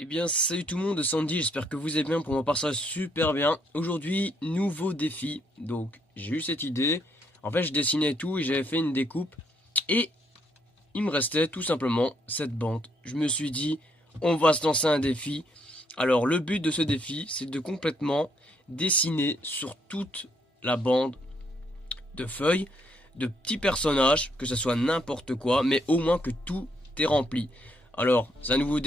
Eh bien, salut tout le monde, Sandy, j'espère que vous allez bien. Pour ma part, ça va super bien. Aujourd'hui, nouveau défi. Donc, j'ai eu cette idée. En fait, je dessinais tout et j'avais fait une découpe. Et il me restait tout simplement cette bande. Je me suis dit, on va se lancer un défi. Alors, le but de ce défi, c'est de complètement dessiner sur toute la bande de feuilles, de petits personnages, que ce soit n'importe quoi, mais au moins que tout est rempli. Alors, c'est un nouveau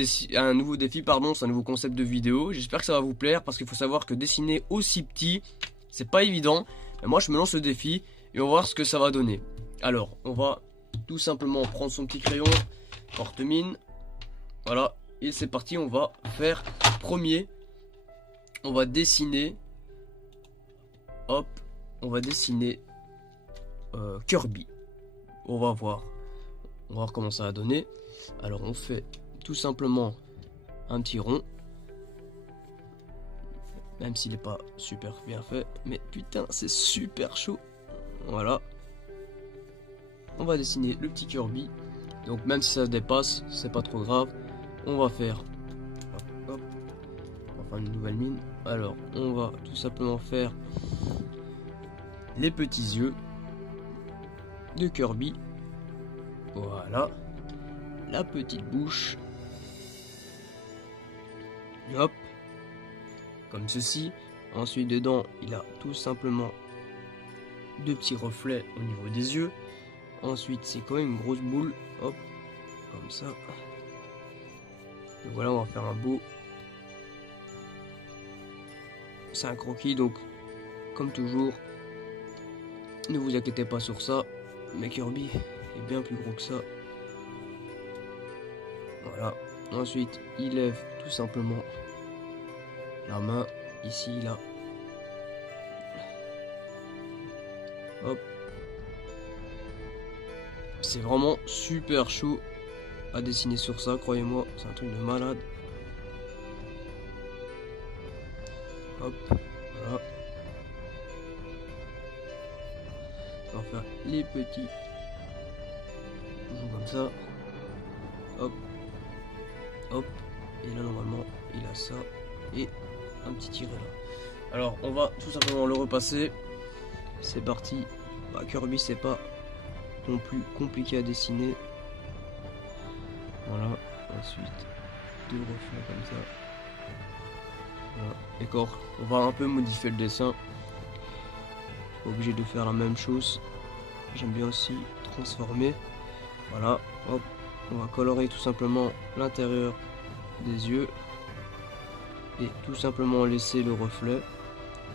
défi, pardon, c'est un nouveau concept de vidéo. J'espère que ça va vous plaire parce qu'il faut savoir que dessiner aussi petit, c'est pas évident. Mais moi, je me lance le défi et on va voir ce que ça va donner. Alors, on va tout simplement prendre son petit crayon, porte-mine, voilà, et c'est parti. On va faire premier. On va dessiner, hop, on va dessiner Kirby. On va voir comment ça va donner. Alors on fait tout simplement un petit rond, même s'il n'est pas super bien fait, mais putain c'est super chaud. Voilà, on va dessiner le petit Kirby. Donc même si ça se dépasse, c'est pas trop grave. On va faire hop, hop. On va faire une nouvelle mine. Alors on va tout simplement faire les petits yeux de Kirby. Voilà, la petite bouche, hop, comme ceci. Ensuite dedans il a tout simplement deux petits reflets au niveau des yeux. Ensuite c'est quand même une grosse boule, hop, comme ça. Et voilà, on va faire un beau, c'est un croquis, donc comme toujours ne vous inquiétez pas sur ça, mais Kirby est bien plus gros que ça. Voilà, ensuite il lève tout simplement la main ici, là, hop. C'est vraiment super chaud à dessiner sur ça, croyez-moi, c'est un truc de malade. Hop, voilà. On va faire les petits joues comme ça. Hop, hop. Et là normalement il a ça et un petit tiret là. Alors on va tout simplement le repasser. C'est parti. Bah, Kirby c'est pas non plus compliqué à dessiner. Voilà, ensuite deux reflets comme ça. Voilà. D'accord, on va un peu modifier le dessin. Obligé de faire la même chose. J'aime bien aussi transformer. Voilà, hop, on va colorer tout simplement l'intérieur des yeux et tout simplement laisser le reflet.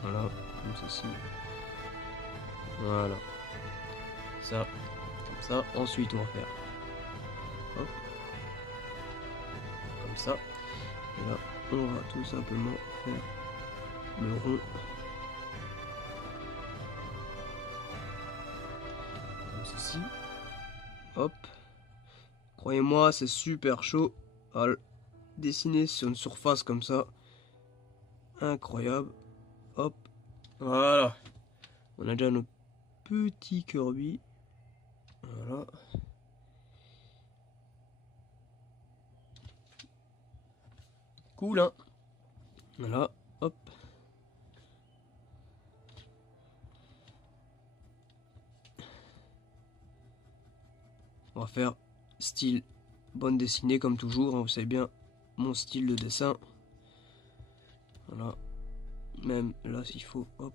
Voilà, comme ceci. Voilà, ça, comme ça. Ensuite, on va faire hop, comme ça. Et là, on va tout simplement faire le rond. Comme ceci. Hop. Croyez-moi, c'est super chaud à dessiner sur une surface comme ça. Incroyable. Hop. Voilà. On a déjà notre petit Kirby. Voilà. Cool, hein? Voilà. Hop. On va faire style bande dessinée comme toujours, hein, vous savez bien mon style de dessin. Voilà. Même là s'il faut, hop.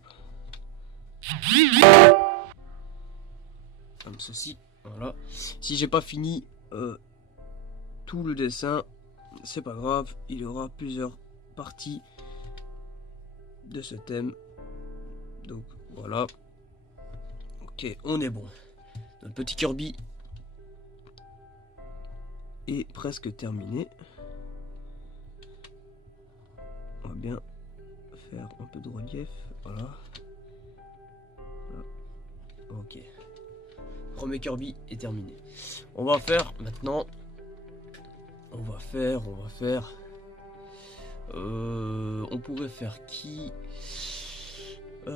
Comme ceci. Voilà. Si j'ai pas fini tout le dessin, c'est pas grave, il y aura plusieurs parties de ce thème. Donc voilà. Ok, on est bon. Notre petit Kirby est presque terminé. On va bien faire un peu de relief. Voilà. Voilà. Ok. Premier Kirby est terminé. On va faire maintenant. On pourrait faire qui? On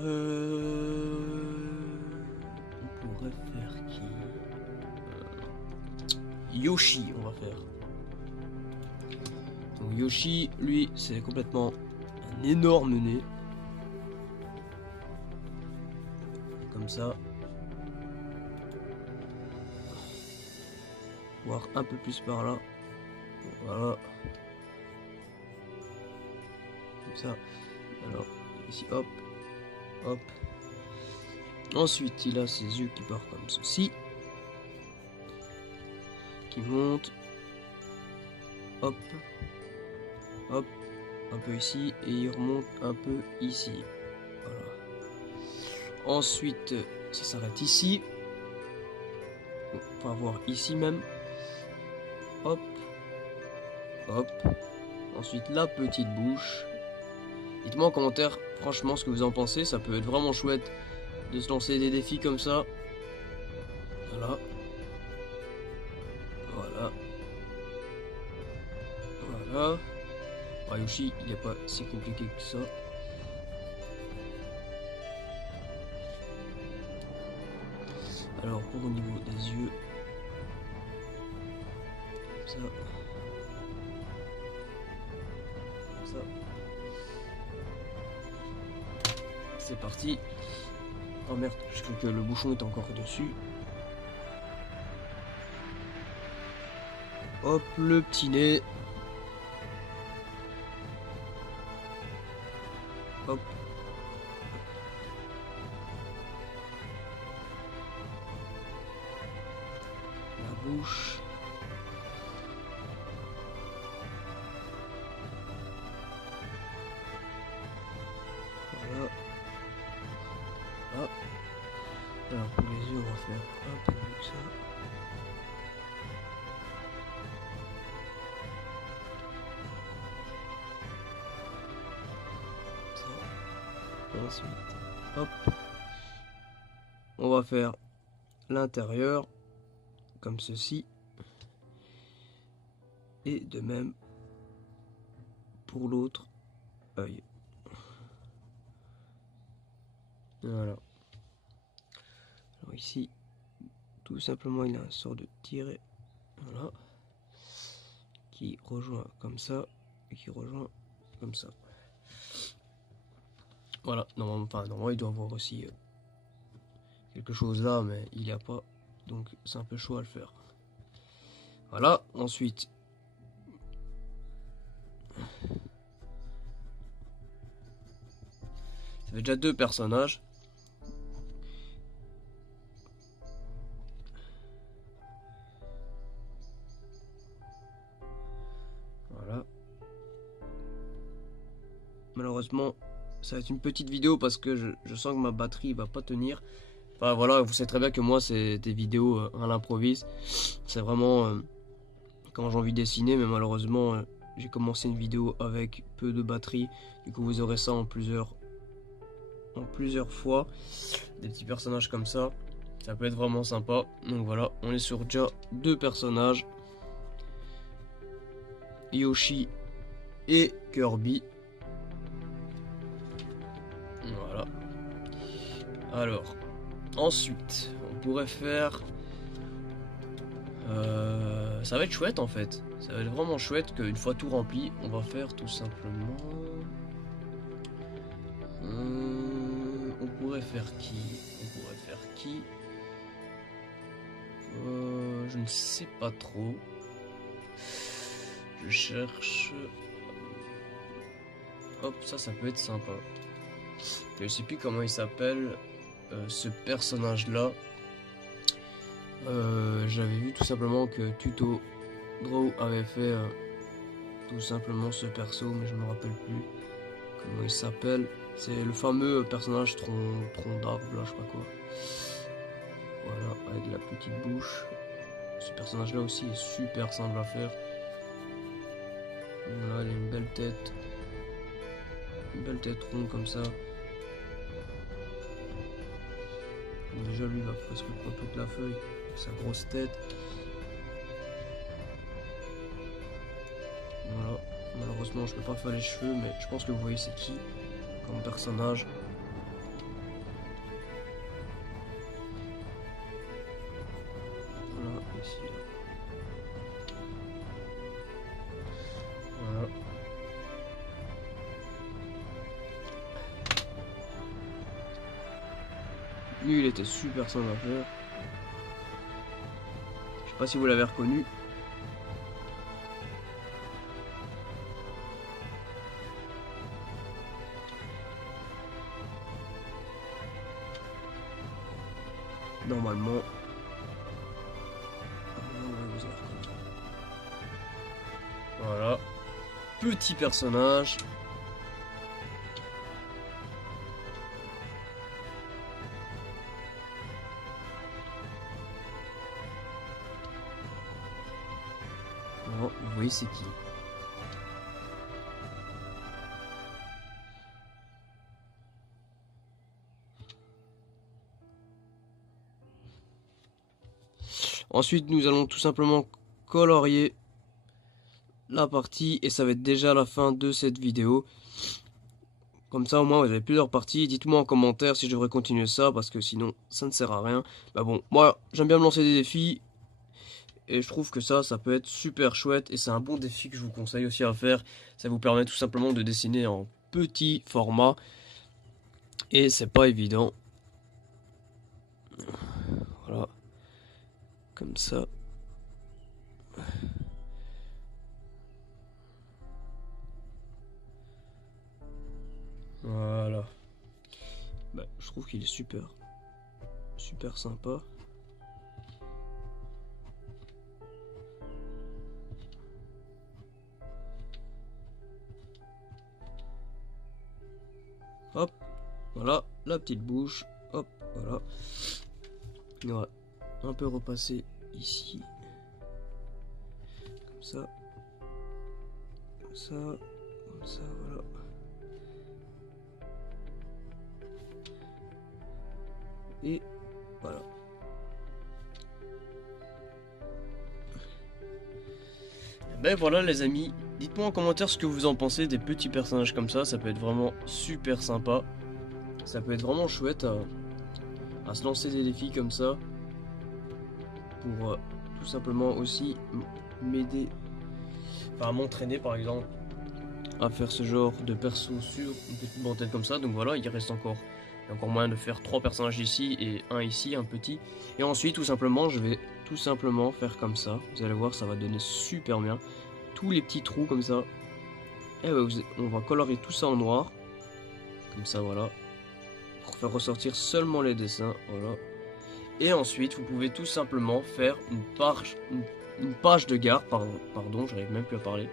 pourrait faire qui? Yoshi, on va faire. Donc Yoshi, lui, c'est complètement un énorme nez. Comme ça. Voire un peu plus par là. Voilà. Comme ça. Alors, ici, hop. Hop. Ensuite, il a ses yeux qui partent comme ceci. Qui montent. Hop. Hop. Un peu ici. Et il remonte un peu ici. Voilà. Ensuite, ça s'arrête ici. On va voir ici même. Hop. Hop. Ensuite, la petite bouche. Dites-moi en commentaire, franchement, ce que vous en pensez. Ça peut être vraiment chouette de se lancer des défis comme ça. Voilà. Voilà. Voilà. Ah, Yoshi, il n'est pas si compliqué que ça. Alors, pour au niveau des yeux. Comme ça. Comme ça. C'est parti. Oh merde, je crois que le bouchon est encore dessus. Hop, le petit nez. Hop. La bouche. Voilà. Là. Alors pour les yeux, on va faire un peu mieux que ça. Ensuite, hop, on va faire l'intérieur comme ceci et de même pour l'autre œil. Voilà. Alors ici, tout simplement, il a un sort de tiret, voilà, qui rejoint comme ça et qui rejoint comme ça. Voilà, normalement il doit avoir aussi quelque chose là, mais il n'y a pas, donc c'est un peu chaud à le faire. Voilà, ensuite, ça fait déjà 2 personnages. Voilà. Malheureusement, ça va être une petite vidéo parce que je sens que ma batterie va pas tenir. Enfin voilà, vous savez très bien que moi c'est des vidéos à l'improviste. C'est vraiment quand j'ai envie de dessiner, mais malheureusement j'ai commencé une vidéo avec peu de batterie. Du coup vous aurez ça en plusieurs fois. Des petits personnages comme ça. Ça peut être vraiment sympa. Donc voilà, on est sur déjà 2 personnages. Yoshi et Kirby. Voilà. Alors, ensuite, on pourrait faire... ça va être chouette en fait. Ça va être vraiment chouette qu'une fois tout rempli, on va faire tout simplement... on pourrait faire qui? On pourrait faire qui? Je ne sais pas trop. Je cherche... Hop, ça peut être sympa. Je sais plus comment il s'appelle, ce personnage-là. J'avais vu tout simplement que Tuto Draw avait fait tout simplement ce perso, mais je me rappelle plus comment il s'appelle. C'est le fameux personnage tronc d'arbre, là, je sais pas quoi. Voilà, avec la petite bouche. Ce personnage-là aussi est super simple à faire. Voilà, il a une belle tête. Une belle tête ronde comme ça. Déjà lui il va presque prendre toute la feuille. Sa grosse tête. Voilà. Malheureusement je peux pas faire les cheveux, mais je pense que vous voyez c'est qui comme personnage. Voilà, ici. Là. Voilà. Lui, il était super simple à faire. Je sais pas si vous l'avez reconnu. Normalement. Voilà. Petit personnage. Bon, vous voyez c'est qui. Ensuite, nous allons tout simplement colorier la partie et ça va être déjà la fin de cette vidéo. Comme ça, au moins, vous avez plusieurs parties. Dites-moi en commentaire si je devrais continuer ça parce que sinon, ça ne sert à rien. Bah bon, moi, j'aime bien me lancer des défis et je trouve que ça peut être super chouette et c'est un bon défi que je vous conseille aussi à faire. Ça vous permet tout simplement de dessiner en petit format et c'est pas évident. Voilà, comme ça. Voilà. Bah, je trouve qu'il est super sympa. Hop, voilà, la petite bouche. Hop, voilà. On va un peu repasser ici. Comme ça. Comme ça. Comme ça, voilà. Et voilà. Ben voilà les amis, dites-moi en commentaire ce que vous en pensez des petits personnages comme ça peut être vraiment super sympa. Ça peut être vraiment chouette à se lancer des défis comme ça. Pour tout simplement aussi m'aider, enfin à m'entraîner par exemple, à faire ce genre de perso sur une petite bretelle comme ça. Donc voilà, il reste encore moyen de faire 3 personnages ici et un ici, un petit. Et ensuite tout simplement je vais tout simplement faire comme ça. Vous allez voir, ça va donner super bien. Tous les petits trous comme ça. Et on va colorier tout ça en noir. Comme ça voilà. Pour faire ressortir seulement les dessins. Voilà. Et ensuite vous pouvez tout simplement faire une page de garde. Pardon, j'arrive même plus à parler.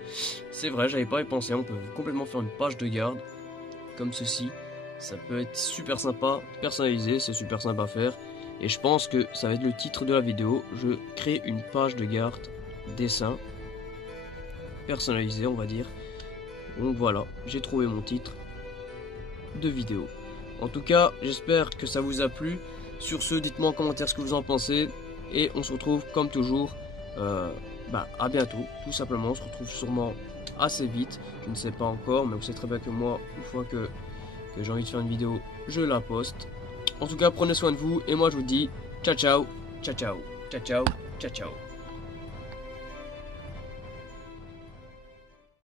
C'est vrai, j'avais pas y pensé. On peut complètement faire une page de garde. Comme ceci. Ça peut être super sympa, personnalisé, c'est super sympa à faire. Et je pense que ça va être le titre de la vidéo. Je crée une page de garde dessin personnalisé, on va dire. Donc voilà, j'ai trouvé mon titre de vidéo. En tout cas, j'espère que ça vous a plu. Sur ce, dites-moi en commentaire ce que vous en pensez. Et on se retrouve comme toujours à bientôt. Tout simplement, on se retrouve sûrement assez vite. Je ne sais pas encore, mais vous savez très bien que moi, une fois que j'ai envie de faire une vidéo, je la poste. En tout cas, prenez soin de vous et moi je vous dis ciao ciao, ciao ciao, ciao ciao, ciao ciao.